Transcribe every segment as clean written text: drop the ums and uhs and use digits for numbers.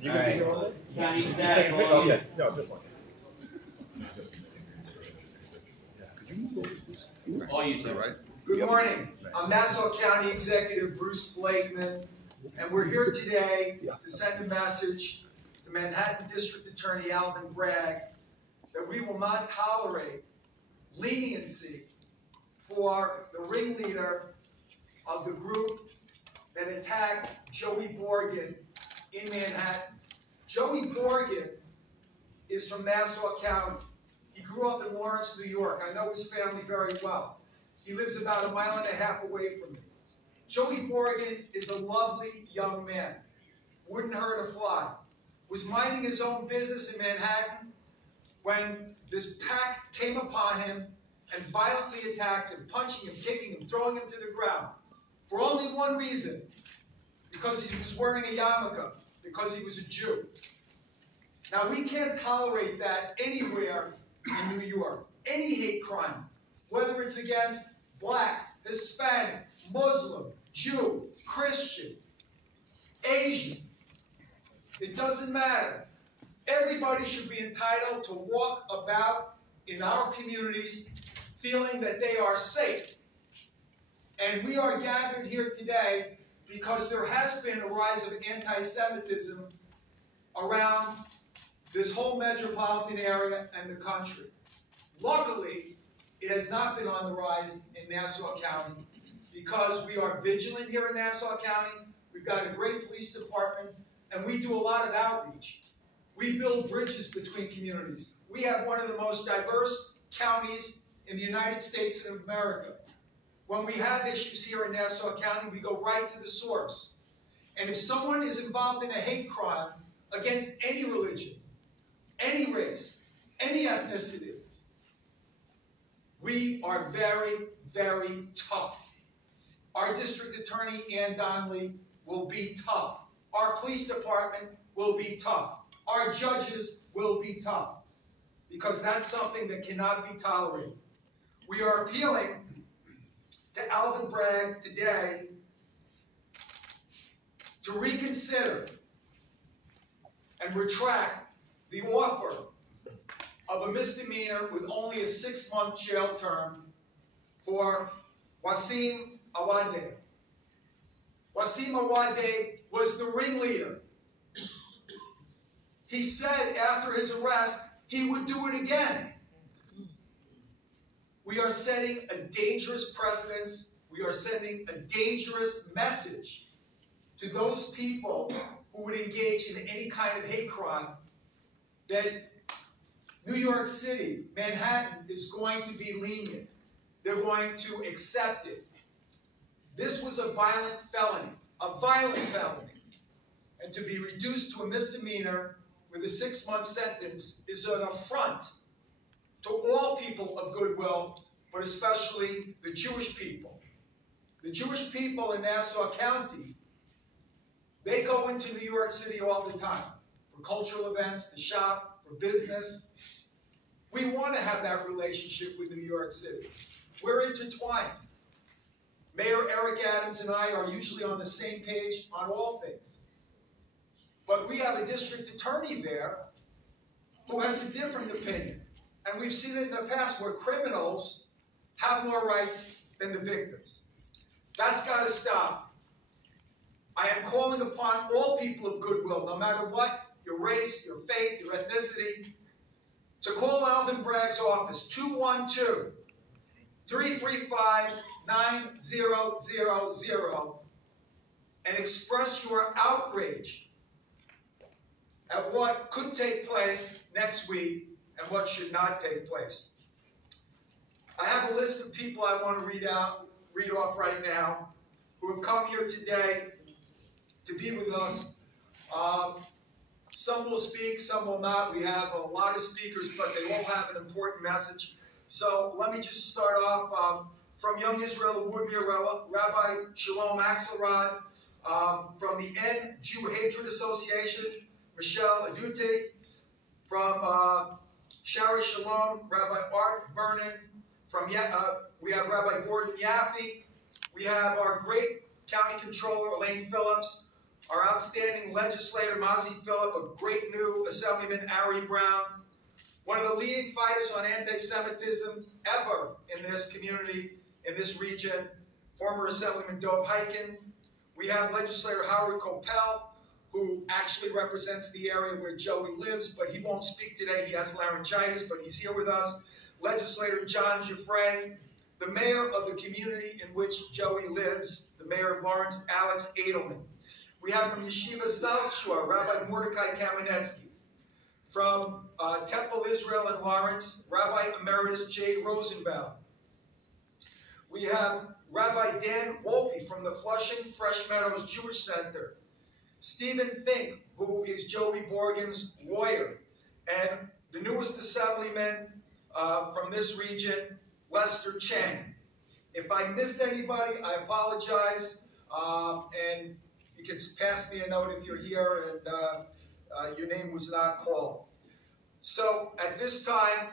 All right. County Exec. Oh, yeah. No, this one. All you, sir. Right. Good morning. I'm Nassau County Executive Bruce Blakeman, and we're here today to send a message to Manhattan District Attorney Alvin Bragg that we will not tolerate leniency for the ringleader of the group that attacked Joey Borgen in Manhattan. Joey Borgen is from Nassau County. He grew up in Lawrence, New York. I know his family very well. He lives about 1.5 miles away from me. Joey Borgen is a lovely young man. Wouldn't hurt a fly. Was minding his own business in Manhattan when this pack came upon him and violently attacked him, punching him, kicking him, throwing him to the ground. For only one reason. Because he was wearing a yarmulke. Because he was a Jew. Now we can't tolerate that anywhere in New York. Any hate crime, whether it's against black, Hispanic, Muslim, Jew, Christian, Asian, it doesn't matter. Everybody should be entitled to walk about in our communities feeling that they are safe. And we are gathered here today because there has been a rise of anti-Semitism around this whole metropolitan area and the country. Luckily, it has not been on the rise in Nassau County because we are vigilant here in Nassau County. We've got a great police department, and we do a lot of outreach. We build bridges between communities. We have one of the most diverse counties in the United States of America. When we have issues here in Nassau County, we go right to the source. And if someone is involved in a hate crime against any religion, any race, any ethnicity, we are very, very tough. Our district attorney, Ann Donnelly, will be tough. Our police department will be tough. Our judges will be tough. Because that's something that cannot be tolerated. We are appealing to Alvin Bragg today to reconsider and retract the offer of a misdemeanor with only a 6-month jail term for Wasim Awadeh. Wasim Awadeh was the ringleader. He said after his arrest he would do it again. We are setting a dangerous precedence. We are sending a dangerous message to those people who would engage in any kind of hate crime that New York City, Manhattan, is going to be lenient. They're going to accept it. This was a violent felony, And to be reduced to a misdemeanor with a 6-month sentence is an affront to all people of goodwill, but especially the Jewish people. The Jewish people in Nassau County, they go into New York City all the time for cultural events, to shop, for business. We want to have that relationship with New York City. We're intertwined. Mayor Eric Adams and I are usually on the same page on all things. But we have a district attorney there who has a different opinion. And we've seen it in the past where criminals have more rights than the victims. That's got to stop. I am calling upon all people of goodwill, no matter what, your race, your faith, your ethnicity, to call Alvin Bragg's office, 212-335-9000, and express your outrage at what could take place next week and what should not take place. I have a list of people I want to read off right now who have come here today to be with us. Some will speak, some will not. We have a lot of speakers, but they all have an important message. So let me just start off from Young Israel Woodmere, Rabbi Shalom Axelrod, from the End Jew Hatred Association, Michelle Adute, from Shari Shalom, Rabbi Art Vernon, from we have Rabbi Gordon Yaffe, we have our great County Controller Elaine Phillips, our outstanding legislator, Mazi, Pilip, a great new Assemblyman, Ari Brown, one of the leading fighters on anti-Semitism ever in this community, in this region, former Assemblyman Dov Hiken. We have legislator Howard Coppell, who actually represents the area where Joey lives, but he won't speak today. He has laryngitis, but he's here with us. Legislator John Giuffre, the mayor of the community in which Joey lives, the mayor of Lawrence, Alex Edelman. We have from Yeshiva South Shore, Rabbi Mordecai Kamenetsky. From Temple Israel in Lawrence, Rabbi Emeritus Jay Rosenbaum. We have Rabbi Dan Wolpe from the Flushing Fresh Meadows Jewish Center. Stephen Fink, who is Joey Borgen's lawyer. And the newest assemblyman from this region, Lester Chang. If I missed anybody, I apologize. And you can pass me a note if you're here and your name was not called. So at this time,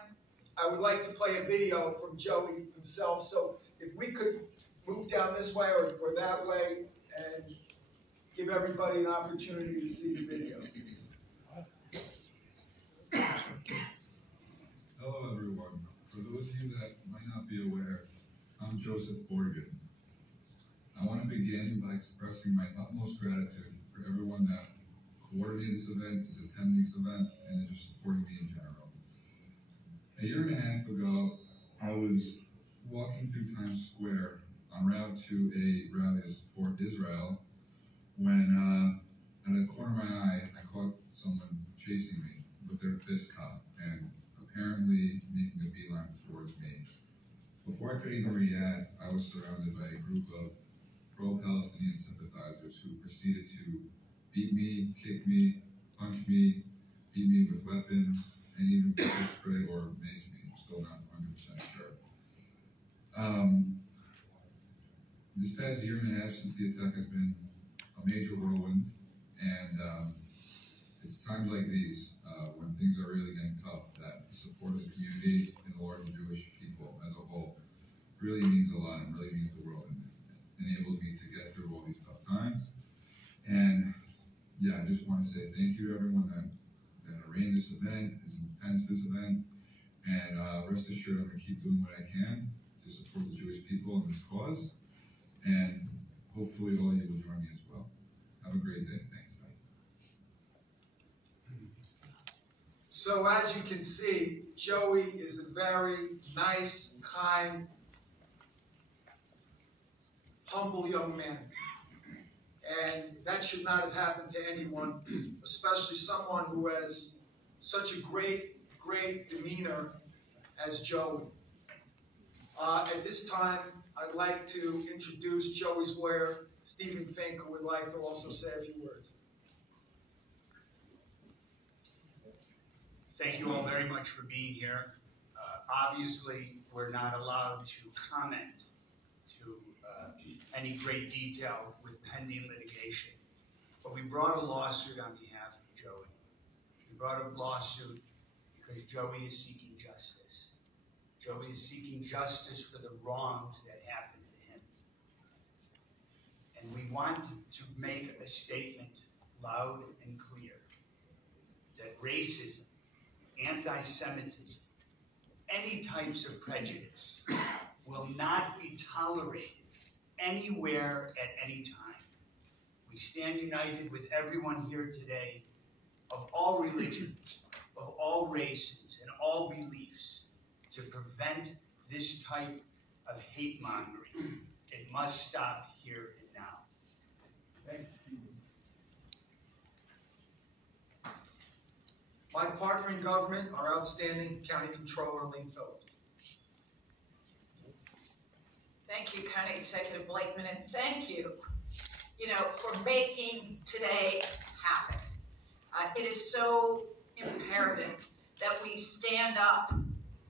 I would like to play a video from Joey himself. So if we could move down this way or that way and give everybody an opportunity to see the video. Hello everyone. For those of you that might not be aware, I'm Joseph Borgen. I want to begin by expressing my utmost gratitude for everyone that coordinated this event, is attending this event, and is just supporting me in general. A year and a half ago, I was walking through Times Square en route to a rally to support Israel when, at the corner of my eye, I caught someone chasing me with their fist cocked and apparently making a beeline towards me. Before I could even react, I was surrounded by a group of pro-Palestinian sympathizers who proceeded to beat me, kick me, punch me, beat me with weapons, and even pepper spray or mace me. I'm still not 100% sure. This past year and a half since the attack has been a major whirlwind, and it's times like these when things are really getting tough that the support of the community and the larger Jewish people as a whole really means a lot and really means the world and enables me to get through all these tough times. And yeah, I just want to say thank you to everyone that arranged this event, attends this event, and rest assured I'm going to keep doing what I can to support the Jewish people in this cause, and hopefully all of you will join me as well. Have a great day. Thanks. Bye. So as you can see, Joey is a very nice, kind, humble young man. And that should not have happened to anyone, especially someone who has such a great, great demeanor as Joey. At this time, I'd like to introduce Joey's lawyer, Stephen Fink, who would like to also say a few words. Thank you all very much for being here. Obviously, we're not allowed to comment to any great detail with pending litigation. But we brought a lawsuit on behalf of Joey. We brought a lawsuit because Joey is seeking justice. Joey is seeking justice for the wrongs that happened to him. And we want to make a statement loud and clear that racism, anti-Semitism, any types of prejudice will not be tolerated anywhere at any time. We stand united with everyone here today of all religions, of all races, and all beliefs to prevent this type of hate-mongering. It must stop here and now. Thank you, Stephen. My partner in government, our outstanding County Controller, Lynn Phillips. Thank you, County Executive Blakeman, and thank you, for making today happen. It is so imperative that we stand up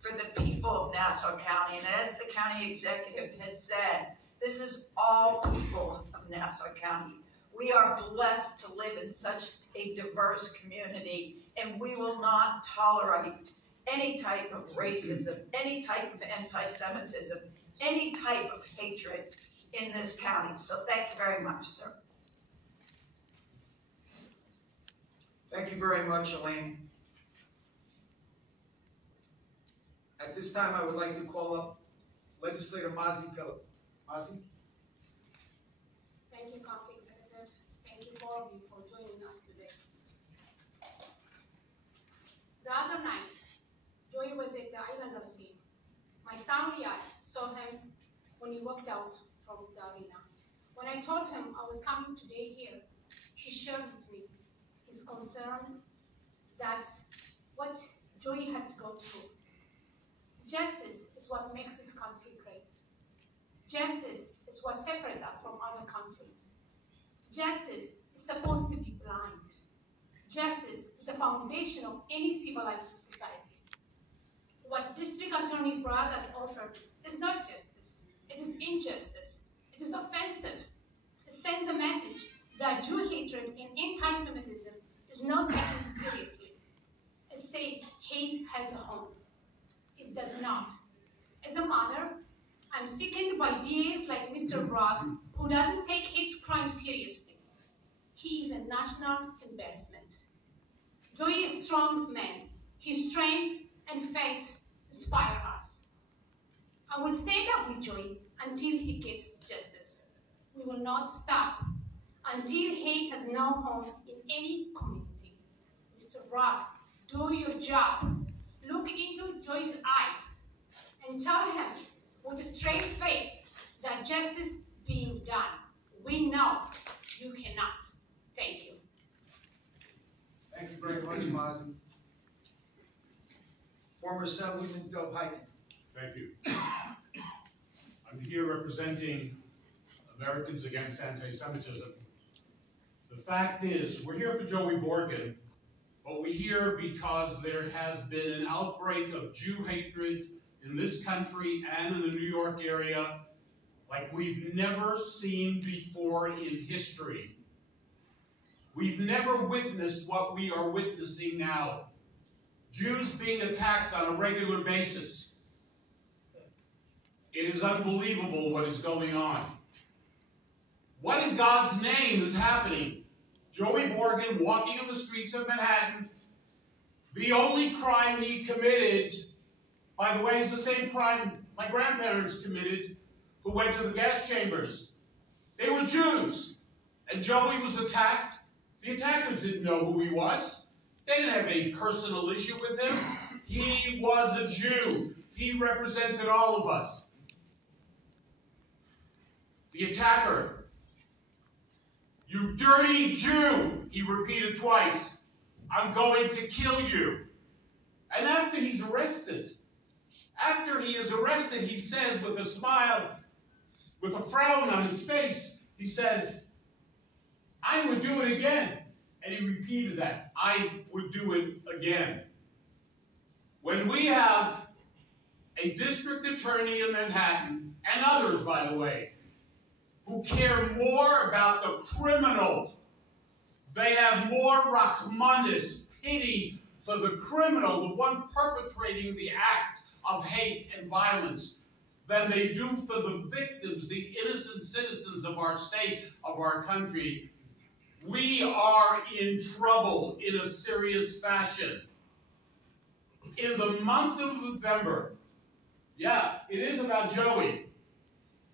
for the people of Nassau County, and as the County Executive has said, this is all people of Nassau County. We are blessed to live in such a diverse community, and we will not tolerate any type of racism, any type of anti-Semitism, any type of hatred in this county. So thank you very much, sir. Thank you very much, Elaine. At this time, I would like to call up Legislator Mazi Pilip. Mazi? Thank you, County Executive. Thank you, all of you, for joining us today. The other night, Joey was at the Islanders game. My son Riyad saw him when he walked out from the arena. When I told him I was coming today here, he shared with me his concern that what Joey had to go through. Justice is what makes this country great. Justice is what separates us from other countries. Justice is supposed to be blind. Justice is the foundation of any civilized society. What District Attorney Bragg has offered is not justice, it is injustice. It is offensive. It sends a message that Jew hatred and anti-Semitism is not taken seriously. It says hate has a home. It does not. As a mother, I'm sickened by DAs like Mr. Bragg, who doesn't take hate crime seriously. He is a national embarrassment. Joey is a strong man. His strength and faith inspire us. I will stand up with Joey until he gets justice. We will not stop until hate has no home in any community. Mr. Bragg, do your job. Look into Joey's eyes and tell him with a straight face that justice is being done. We know you cannot. Thank you. Thank you very much, Mazi. Former Assemblyman Dov Hiken. Thank you. I'm here representing Americans Against Anti-Semitism. The fact is, we're here for Joey Borgen, but we're here because there has been an outbreak of Jew hatred in this country and in the New York area like we've never seen before in history. We've never witnessed what we are witnessing now. Jews being attacked on a regular basis. It is unbelievable what is going on. What in God's name is happening? Joey Borgen walking in the streets of Manhattan. The only crime he committed, by the way, is the same crime my grandparents committed who went to the gas chambers. They were Jews. And Joey was attacked. The attackers didn't know who he was. They didn't have any personal issue with him. He was a Jew. He represented all of us. The attacker, "You dirty Jew," he repeated twice. "I'm going to kill you." And after he is arrested, he says with a smile, with a frown on his face, he says, "I would do it again." And he repeated that, "I would do it again." When we have a district attorney in Manhattan, and others, by the way, who care more about the criminal, they have more Rahmanis, pity for the criminal, the one perpetrating the act of hate and violence, than they do for the victims, the innocent citizens of our state, of our country. We are in trouble in a serious fashion. In the month of November, yeah, it is about Joey,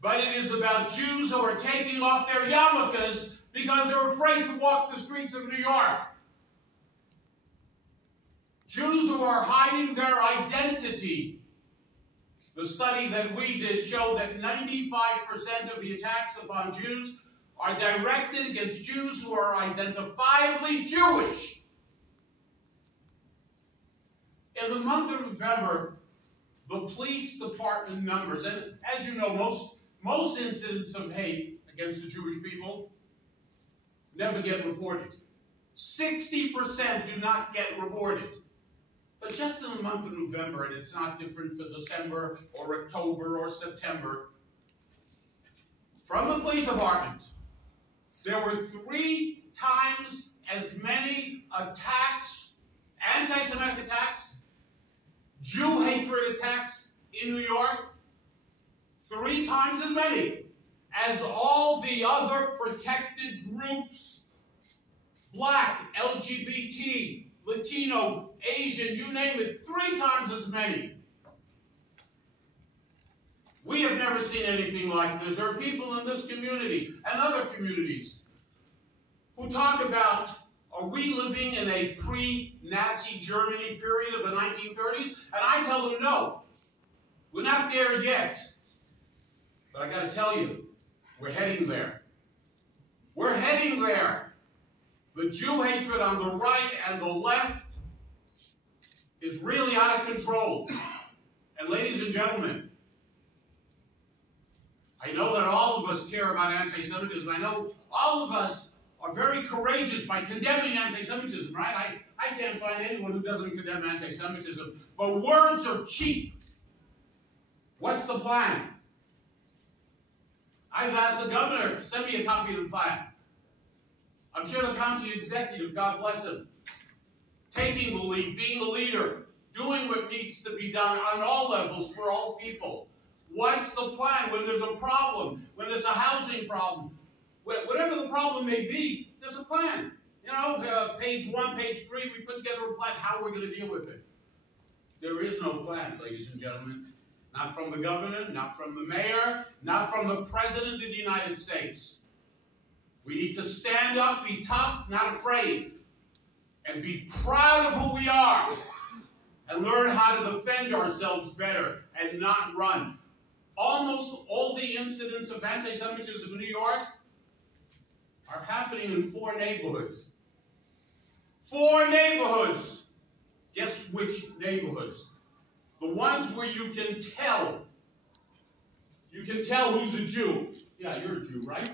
but it is about Jews who are taking off their yarmulkes because they're afraid to walk the streets of New York. Jews who are hiding their identity. The study that we did showed that 95% of the attacks upon Jews are directed against Jews who are identifiably Jewish. In the month of November, the police department numbers, and as you know, most incidents of hate against the Jewish people never get reported. 60% do not get reported. But just in the month of November, and it's not different for December or October or September, from the police department, there were 3 times as many attacks, anti-Semitic attacks, Jew hatred attacks in New York, 3 times as many as all the other protected groups Black, LGBT, Latino, Asian, you name it, 3 times as many. We have never seen anything like this. There are people in this community and other communities who talk about, are we living in a pre-Nazi Germany period of the 1930s? And I tell them, no, we're not there yet. But I got to tell you, we're heading there. We're heading there. The Jew hatred on the right and the left is really out of control. And ladies and gentlemen, I know that all of us care about anti-Semitism. I know all of us are very courageous by condemning anti-Semitism, right? I can't find anyone who doesn't condemn anti-Semitism. But words are cheap. What's the plan? I've asked the governor, send me a copy of the plan. I'm sure the county executive, God bless him, taking the lead, being the leader, doing what needs to be done on all levels for all people. What's the plan when there's a problem, when there's a housing problem? Whatever the problem may be, there's a plan. You know, page 1, page 3, we put together a plan how we're going to deal with it. There is no plan, ladies and gentlemen. Not from the governor, not from the mayor, not from the president of the United States. We need to stand up, be tough, not afraid, and be proud of who we are, and learn how to defend ourselves better and not run. Almost all the incidents of anti-Semitism in New York are happening in 4 neighborhoods. 4 neighborhoods! Guess which neighborhoods? The ones where you can tell who's a Jew. Yeah, you're a Jew, right?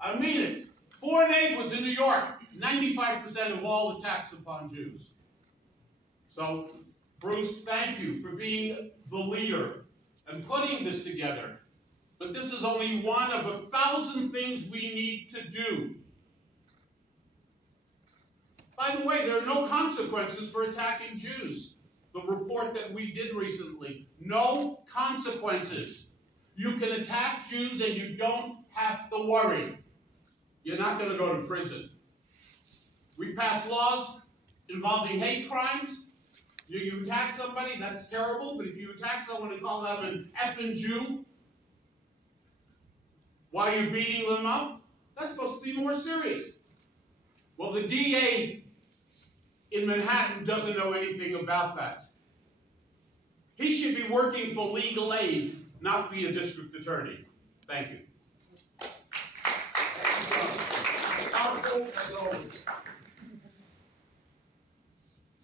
I mean it. 4 neighborhoods in New York, 95% of all attacks upon Jews. So, Bruce, thank you for being the leader and putting this together. But this is only one of 1,000 things we need to do. By the way, there are no consequences for attacking Jews. The report that we did recently, no consequences. You can attack Jews and you don't have to worry. You're not going to go to prison. We pass laws involving hate crimes. You attack somebody, that's terrible, but if you attack someone and call them an effing Jew while you're beating them up, that's supposed to be more serious. Well, the DA in Manhattan doesn't know anything about that. He should be working for legal aid, not be a district attorney. Thank you. Powerful as always.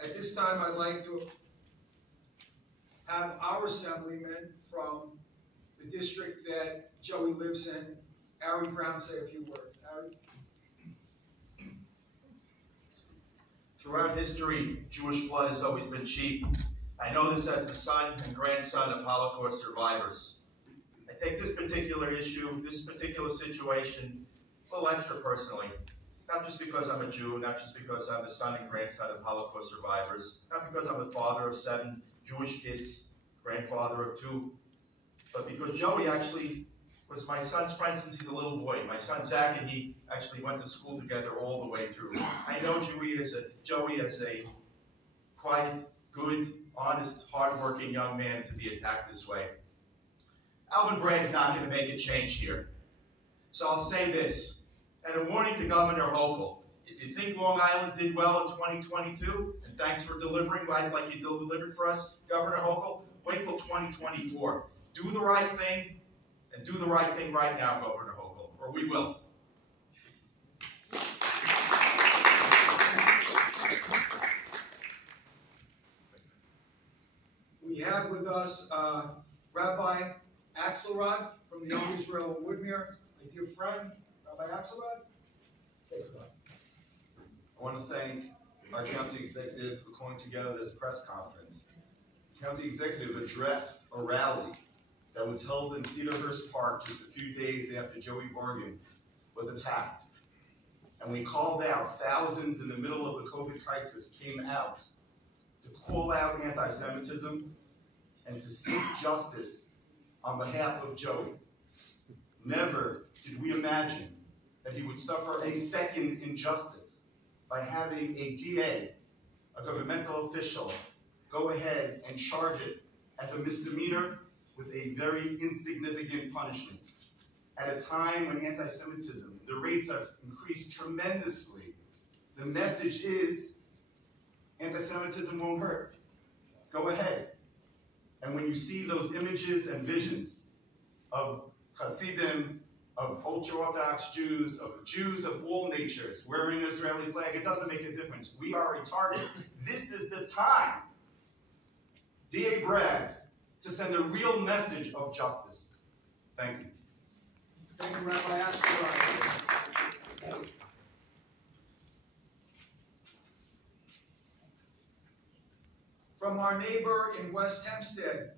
At this time, I'd like to have our assemblyman from the district that Joey lives in, Ari Brown, say a few words. Ari? Throughout history, Jewish blood has always been cheap. I know this as the son and grandson of Holocaust survivors. I take this particular issue, this particular situation, a little extra personally. Not just because I'm a Jew, not just because I'm the son and grandson of Holocaust survivors, not because I'm the father of 7 Jewish kids, grandfather of 2, but because Joey actually was my son's friend since he's a little boy. My son Zach and he actually went to school together all the way through. I know Joey as a quiet, good, honest, hardworking young man to be attacked this way. Alvin Bragg's not going to make a change here. So I'll say this, and a warning to Governor Hochul. If you think Long Island did well in 2022, and thanks for delivering like you delivered for us, Governor Hochul, wait till 2024. Do the right thing, and do the right thing right now, Governor Hochul, or we will. We have with us Rabbi Axelrod from the Young Israel of Woodmere, my dear friend, Rabbi Axelrod. I want to thank our county executive for calling together this press conference. The county executive addressed a rally that was held in Cedarhurst Park just a few days after Joey Borgen was attacked. And we called out, thousands in the middle of the COVID crisis came out to call out anti-Semitism and to seek justice on behalf of Joey. Never did we imagine that he would suffer a second injustice. by having a DA, a governmental official, go ahead and charge it as a misdemeanor with a very insignificant punishment. At a time when anti-Semitism, the rates have increased tremendously, the message is anti-Semitism won't hurt. Go ahead. And when you see those images and visions of Hasidim, of ultra-Orthodox Jews of all natures, wearing an Israeli flag, it doesn't make a difference. We are a target. This is the time, D.A. Braggs, to send a real message of justice. Thank you. Thank you, Rabbi Axelrod. From our neighbor in West Hempstead,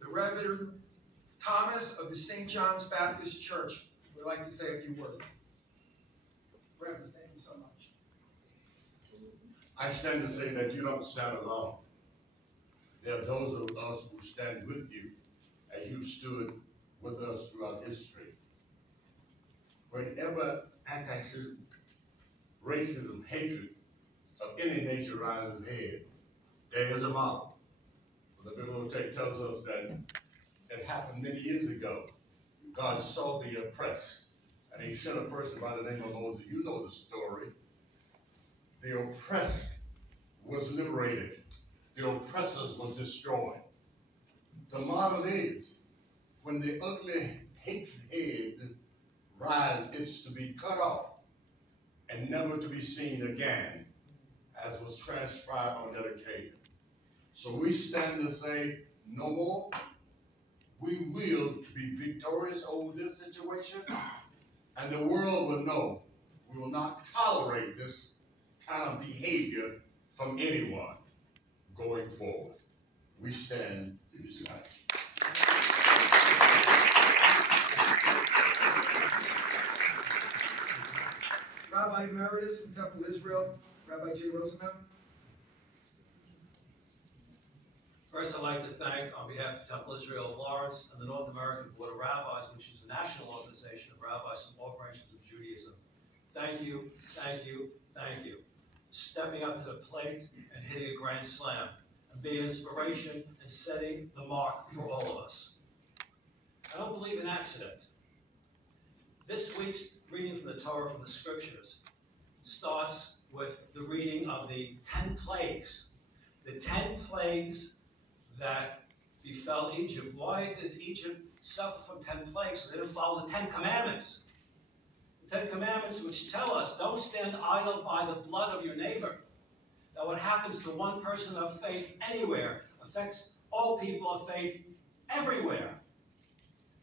the Reverend Thomas of the St. John's Baptist Church would like to say a few words. Reverend, thank you so much. I stand to say that you don't stand alone. There are those of us who stand with you as you stood with us throughout history. Whenever anti-Semitism, racism, hatred of any nature rises head, there is a model. The biblical text tells us that it happened many years ago. God saw the oppressed, and he sent a person by the name of Moses. You know the story. The oppressed was liberated. The oppressors was destroyed. The model is, when the ugly hatred head rise, it's to be cut off and never to be seen again, as was transpired on that occasion. So we stand to say, no more. We will be victorious over this situation, and the world will know we will not tolerate this kind of behavior from anyone going forward. We stand to be silent. Rabbi Emeritus from Temple Israel, Rabbi J. Rosenbaum. First, I'd like to thank, on behalf of Temple Israel of Lawrence and the North American Board of Rabbis, which is a national organization of rabbis from all branches of Judaism. Thank you, thank you, thank you. Stepping up to the plate and hitting a grand slam and being an inspiration and setting the mark for all of us. I don't believe in accident. This week's reading from the Torah, from the scriptures, starts with the reading of the 10 plagues. The 10 plagues that befell Egypt. Why did Egypt suffer from 10 plagues? They didn't follow the 10 commandments. The 10 commandments which tell us, don't stand idle by the blood of your neighbor. That what happens to one person of faith anywhere affects all people of faith everywhere.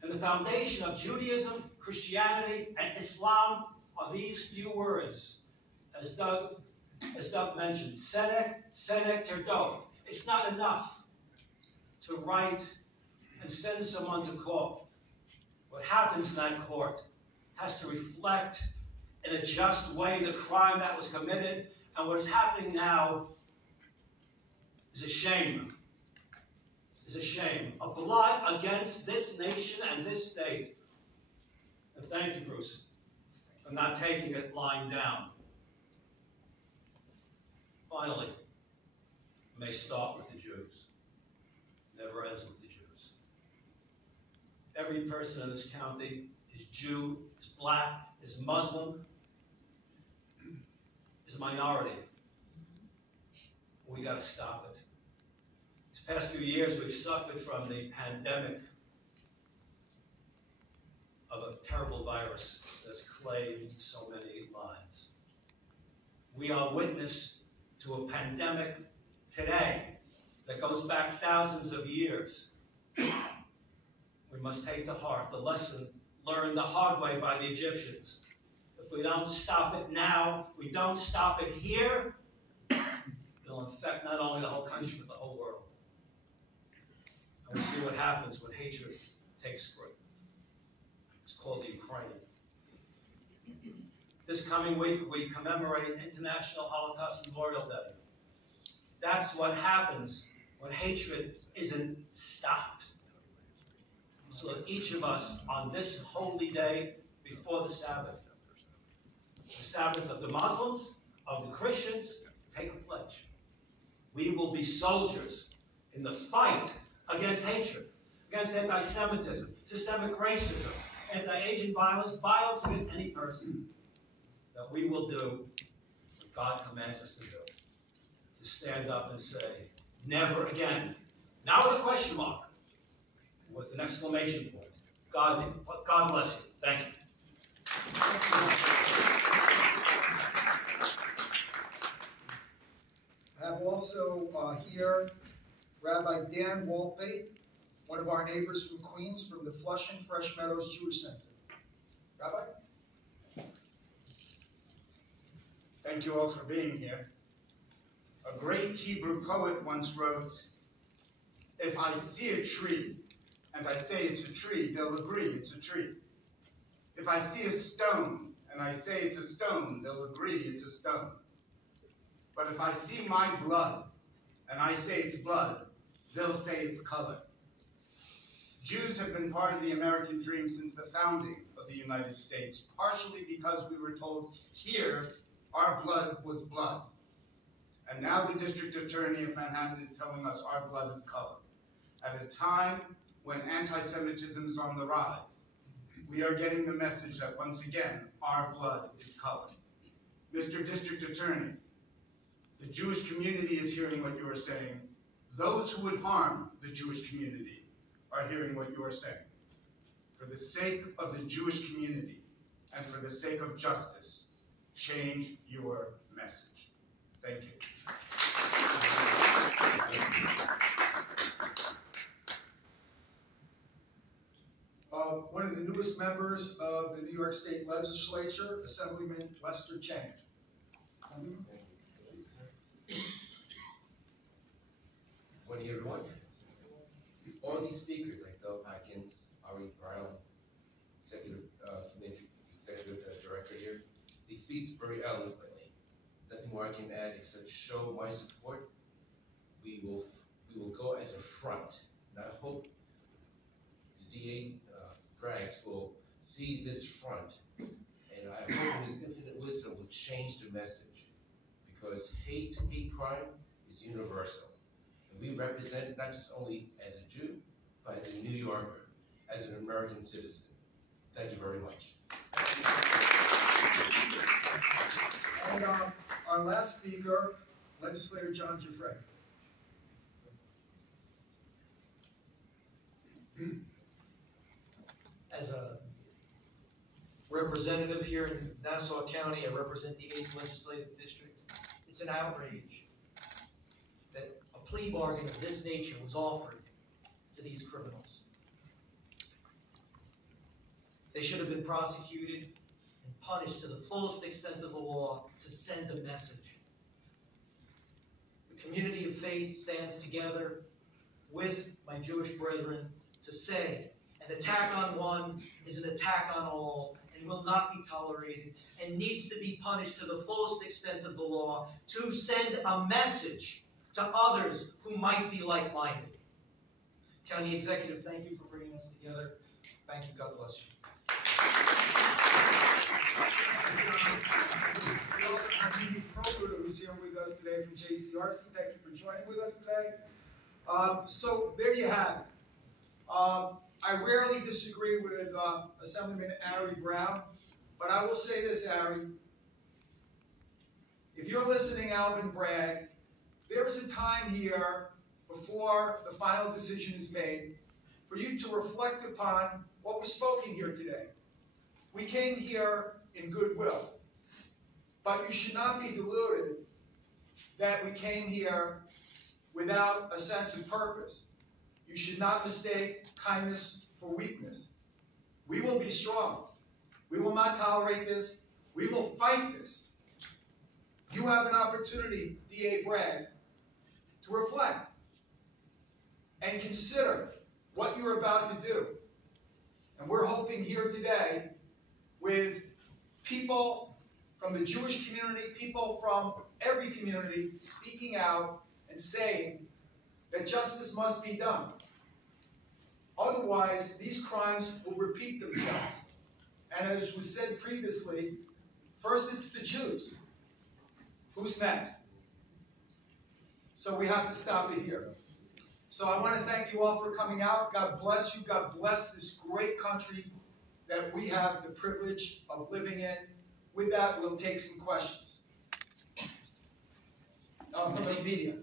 And the foundation of Judaism, Christianity, and Islam are these few words. As Doug mentioned, Tzedek, Tzedek, Terdof. It's not enough to write and send someone to court. What happens in that court has to reflect in a just way the crime that was committed, and what is happening now is a shame. Is a shame. A blood against this nation and this state. And thank you, Bruce, for not taking it lying down. Finally, it may start with the Jews. Never ends with the Jews. Every person in this county is Jew, is black, is Muslim, is a minority. We got to stop it. These past few years, we've suffered from the pandemic of a terrible virus that's claimed so many lives. We are witness to a pandemic today that goes back thousands of years. We must take to heart the lesson learned the hard way by the Egyptians. If we don't stop it now, we don't stop it here, it'll affect not only the whole country, but the whole world. And we see what happens when hatred takes root. It's called the Ukraine. This coming week, we commemorate International Holocaust Memorial Day. That's what happens when hatred isn't stopped. So that each of us on this holy day before the Sabbath of the Muslims, of the Christians take a pledge. We will be soldiers in the fight against hatred, against anti-Semitism, systemic racism, anti-Asian violence, violence against any person. That we will do what God commands us to do. To stand up and say, never again. Now with a question mark, with an exclamation point. God bless you. Thank you. I have also here Rabbi Dan Walpate, one of our neighbors from Queens, from the Flushing Fresh Meadows Jewish Center. Rabbi? Thank you all for being here. A great Hebrew poet once wrote, "If I see a tree and I say it's a tree, they'll agree it's a tree. If I see a stone and I say it's a stone, they'll agree it's a stone. But if I see my blood and I say it's blood, they'll say it's color." Jews have been part of the American dream since the founding of the United States, partially because we were told here our blood was blood. And now the District Attorney of Manhattan is telling us our blood is color. At a time when anti-Semitism is on the rise, we are getting the message that once again, our blood is color. Mr. District Attorney, the Jewish community is hearing what you are saying. Those who would harm the Jewish community are hearing what you are saying. For the sake of the Jewish community and for the sake of justice, change your message. Thank you. One of the newest members of the New York State Legislature, Assemblyman Lester Chang. Morning, everyone. All these speakers, like Doug Hawkins, Ari Brown, Executive Director here, they speak very eloquently. Nothing more I can add except show my support. We will go as a front, and I hope the DA Braggs will see this front, and I hope in his infinite wisdom will change the message, because hate crime is universal. And we represent not just only as a Jew, but as a New Yorker, as an American citizen. Thank you very much. And our last speaker, Legislator John Giuffre. As a representative here in Nassau County, I represent the 8th Legislative District. It's an outrage that a plea bargain of this nature was offered to these criminals. They should have been prosecuted and punished to the fullest extent of the law to send a message. The community of faith stands together with my Jewish brethren to say an attack on one is an attack on all and will not be tolerated and needs to be punished to the fullest extent of the law to send a message to others who might be like-minded. County Executive, thank you for bringing us together. Thank you. God bless you. We also have Mimi Kroger, who's here with us today from JCRC. Thank you for joining with us today. So there you have it. I rarely disagree with Assemblyman Ari Brown, but I will say this, Ari. If you're listening, Alvin Bragg, there is a time here before the final decision is made for you to reflect upon what was spoken here today. We came here in goodwill, but you should not be deluded that we came here without a sense of purpose. You should not mistake kindness for weakness. We will be strong. We will not tolerate this. We will fight this. You have an opportunity, DA Bragg, to reflect and consider what you're about to do. And we're hoping here today with people from the Jewish community, people from every community speaking out and saying that justice must be done. Otherwise, these crimes will repeat themselves. And as was said previously, first it's the Jews. Who's next? So we have to stop it here. So I want to thank you all for coming out. God bless you. God bless this great country that we have the privilege of living in. With that, we'll take some questions. From the media.